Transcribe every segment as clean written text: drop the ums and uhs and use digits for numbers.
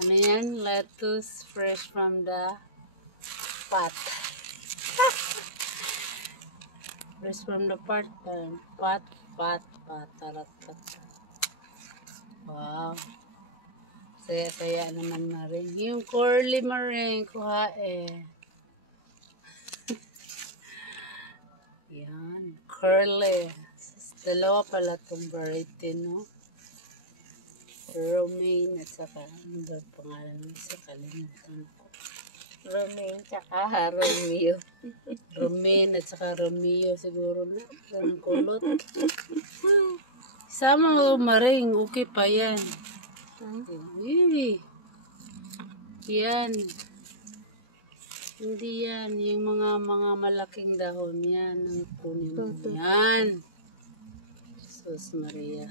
Ano yan? Lettuce fresh from the pot. Fresh from the pot. Pot. Taratat. Wow. Saya-saya naman Maring. Yung curly Maring, kuhain. Yan. Curly. Dalawa pala itong variety, no? Romaine at saka, ano ba pangalan mo? Isa kalimutan ko. Romaine tsaka Romeo. Romaine at saka Romeo siguro na. Ganang kulot. Sama mo Maring. Okay pa yan. Yan. Hindi yan. Yung mga malaking dahon yan. Ang kunin mo yan. Jesus Maria.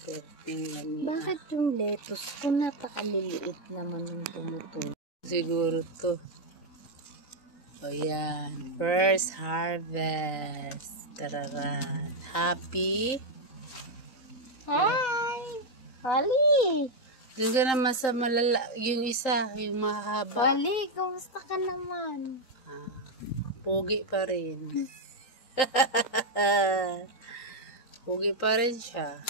Perting lamia. Bakit yung lettuce ko napakaliliit naman yung tumutulo? Siguro to. O yan. First harvest. Tararan. Happy. Hi! Holly! Doon ka naman sa malala. Yung isa. Yung mahaba. Holly, kumusta ka naman? Pogi pa rin. Pogi pa rin siya.